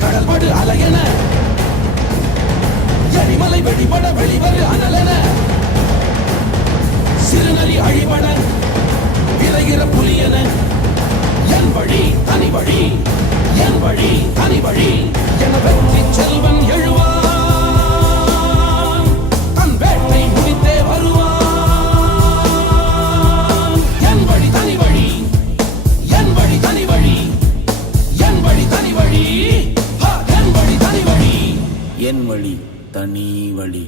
கடல் படு அலையென எரிமலை வெடிபட வெளிவரு அனலென சிறுநரி அழிபட விரைகிற புலியென என் வழி தனி வழி என் வழி தனி வழி என வெற்றி செல்வன் எழுவான் தன் வேட்டை முடித்தே வருவான் என் வழி தனி வழி என் வழி தனி வழி என் வழி தனி வழி என் வழி தனி வழி என் வழி தனி வழி.